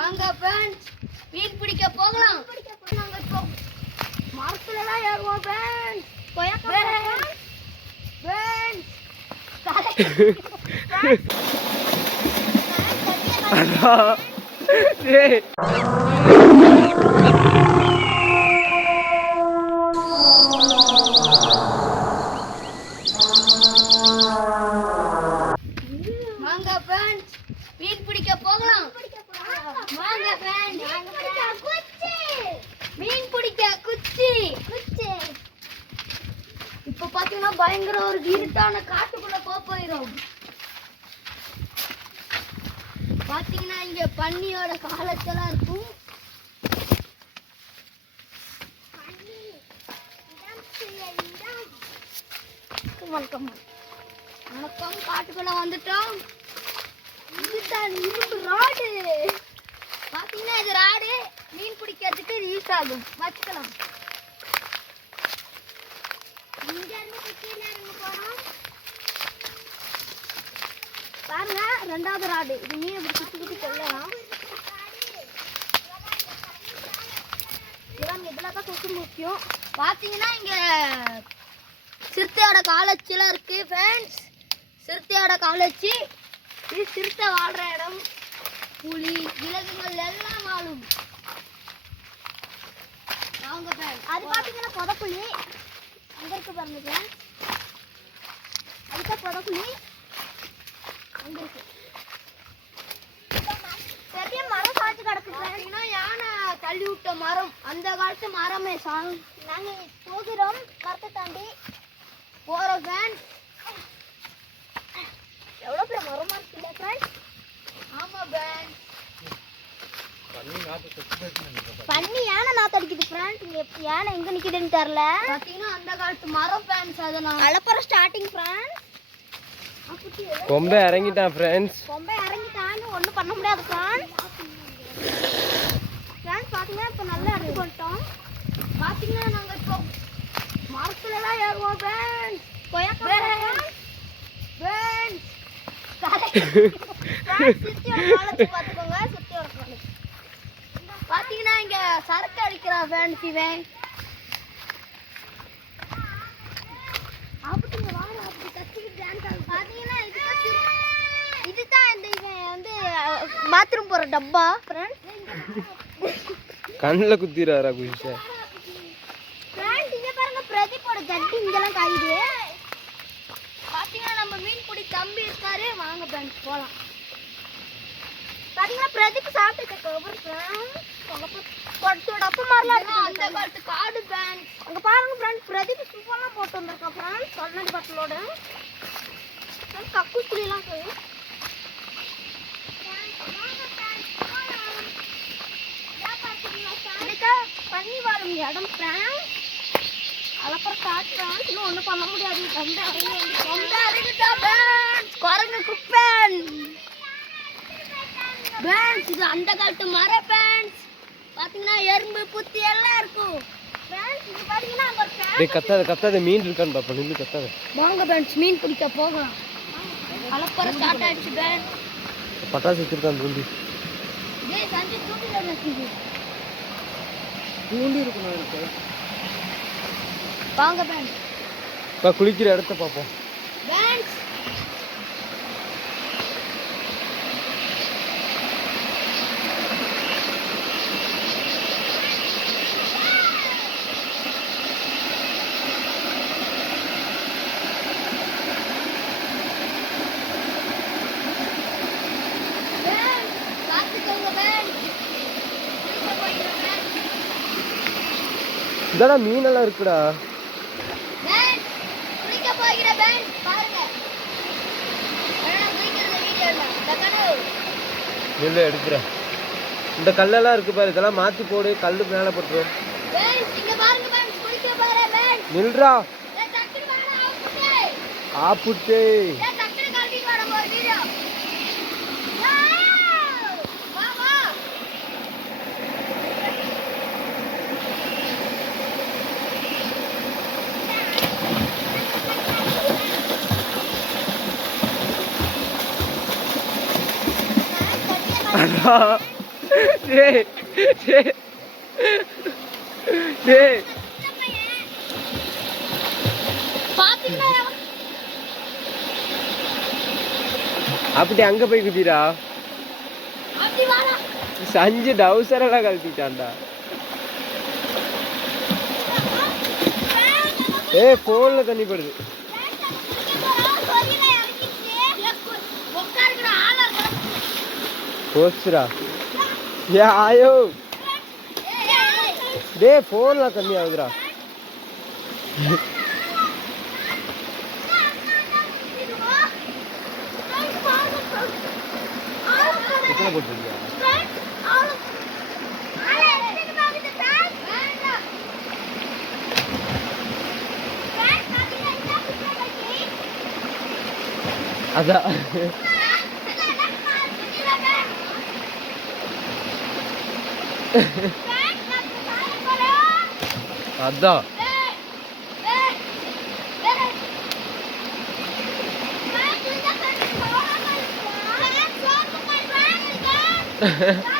வாங்க ஃப்ரெண்ட்ஸ் மீன் பிடிக்க போகலாம். நாங்க இப்போ மரத்துல தான் ஏறுவோம் ஃப்ரெண்ட்ஸ் கொய்யாக்கா ஃப்ரெண்ட்ஸ் அதான் டேய் வாங்க ஃப்ரெண்ட்ஸ் மீன் பிடிக்க போகலாம் வாங்க ஃப்ரெண்ட்ஸ் மீன் பிடிக்க குச்சி குச்சி இப்போ பாத்தீங்கன்னா பயங்கர ஒரு இருட்டான காட்டுக்குள்ள போக போயிடும் பாத்தீங்கன்னா இங்க பன்னியோட காலத்தெல்லாம் இருக்கும். வணக்கம் வணக்கம் காட்டுக்குள்ள வந்துட்டோம். இதுதான் இரும்பு ராடு. பாத்தீங்கன்னா இது ராடு மீன் பிடிக்கிறதுக்கு யூஸ் ஆகும். வச்சுக்கலாம் இங்க இருந்து கீழே இறங்க போறோம் பாருங்க ரெண்டாவது ராடு. இது மீன் இப்படி குத்தி குத்தி கொள்ளலாம் இதெல்லாம் இதில் தான் கொசு முக்கியம். பார்த்தீங்கன்னா இங்கே சிறுத்தையோட காலச்சிலாம் இருக்கு ஃப்ரெண்ட்ஸ் சிறுத்தையோட காலச்சி இது சிறுத்தை வாழ்கிற இடம். புலி விலங்குகள் எல்லாம் வாழும். அவங்க அது பார்த்தீங்கன்னா புதப்புலி. அங்கே இருக்கு பாருங்க. அதுக்கு புதப்புலி அங்க இருக்கு பெரிய மரம் சாய்ச்சி கிடக்கு பார்த்தீங்கன்னா யானை தள்ளி விட்ட மரம். அந்த காலத்து மரமே சாங் நாங்கள் போகிறோம் மரத்தை தாண்டி போகிறோம் எவ்வளோ பெரிய மரமா இருக்குல்ல ஃப்ரெண்ட்ஸ் ஆமாம் ஃப்ரெண்ட்ஸ் பண்ணி யானை நாத்து அடிக்குது ஃப்ரெண்ட்ஸ் இங்க யானை எங்க நிக்குதுன்னு தெரியல. பாத்தீங்கன்னா அந்த காலத்து மரம் ஃப்ரெண்ட்ஸ் அதெல்லாம். அலப்பற ஸ்டார்டிங் ஃப்ரெண்ட்ஸ் ரொம்ப இறங்கிட்டான் ஃப்ரெண்ட்ஸ் ரொம்ப இறங்கிட்டான்னு ஒண்ணும் பண்ண முடியாது ஃப்ரெண்ட்ஸ் ஃப்ரெண்ட்ஸ் பாத்தீங்கன்னா இப்போ நல்லா இறங்கி வந்துட்டோம் பாத்தீங்கன்னா நாங்க இப்போ மரத்துல தான் ஏறுவோம் ஃப்ரெண்ட்ஸ் கொய்யாக்கா ஃப்ரெண்ட்ஸ் பார்த்துக்கோங்க. பாத்தீங்கன்னா இங்க சரக்கு அடிக்கிறான் ஃப்ரெண்ட்ஸ் இவன். ஆபத்துங்க வாங்க அப்படி கத்திக்கிட்டு டான்ஸ் பாத்தீங்கன்னா இதுதான் இந்த இவன் வந்து பாத்ரூம் போற டப்பா ஃப்ரெண்ட்ஸ் கண்ணில் குத்திடுறாரா குஷிஷா ஃப்ரெண்ட்ஸ் இங்க பாருங்க பிரதீப்போட ஜட்டி இங்கெல்லாம் காயுது. பாத்தீங்கன்னா நம்ம மீன் பிடி தம்பி இருக்காரு. வாங்க ஃப்ரெண்ட்ஸ் போலாம். பாத்தீங்கன்னா பிரதீப் சாப்பிட்டு கவர் அப்பா மாதிரிலாம் அந்த காலத்து காடு ஃப்ரெண்ட்ஸ் அங்க பாருங்க ஃப்ரெண்ட்ஸ் பிரதீப் சூப்பர்லாம் போட்டு வந்திருக்கான் ஃப்ரெண்ட்ஸ் கண்ணாடி பாட்டிலோட கக்கு இருக்கு இதுதான் பண்ணி வாழும் இடம் ஃப்ரெண்ட்ஸ் அலப்பறம் காட்டுறான் இன்னும் ஒன்றும் பண்ண முடியாது. ரொம்ப இறங்கி ரொம்ப பேன்ஸ் குரங்கு குப்பேன் பேன்ஸ் இது அந்த காலத்து மர பேன்ஸ் பார்த்தீங்கன்னா எறும்பு புத்தி எல்லாம் இருக்கும் பேன்ஸ் இது பார்த்தீங்கன்னா அங்கே ஒரு fan. டேய் கத்தாத கத்தாத மீன் இருக்கான்னு பாப்பா நில்லு கத்தாத. வாங்க பேன்ஸ் மீன் பிடிக்க போகலாம். அலப்பறம் ஸ்டார்ட் ஆயிடுச்சு பேன்ஸ் பட்டாசு வச்சிருக்கான் தூண்டி. டேய் சஞ்சய் தூண்டில நிற்குது தூண்டி இருக்கணும் எனக்கு? வாங்க பேன்ஸ் இப்போ குளிக்கிற இடத்த பார்ப்போம் பேன்ஸ் பேன்ஸ் பார்த்துக்கோங்க பேன்ஸ் குளிக்க போய்க்கிறோம் பேன்ஸ் இதாடா மீனெல்லாம் இருக்குடா. இல்ல எடுக்கிறேன். இந்த கல்லெல்லாம் இருக்கு பாரு இதெல்லாம் மாற்றி போடு கல் மேலே போட்டுரும். நில்றா. ஆப்புட்டே. டேய் டேய் டேய் அப்படி அங்க போய் குதிரா சஞ்சு டவுசர் எல்லாம் கழட்டிட்டான்டா ஏ போன்ல தண்ணி படுது పోస్ట్ రా యా ఆయో డే ఫోన్లా కమ్మి అవుదురా कितना बोल रही है अच्छा અદા Ha ha ha.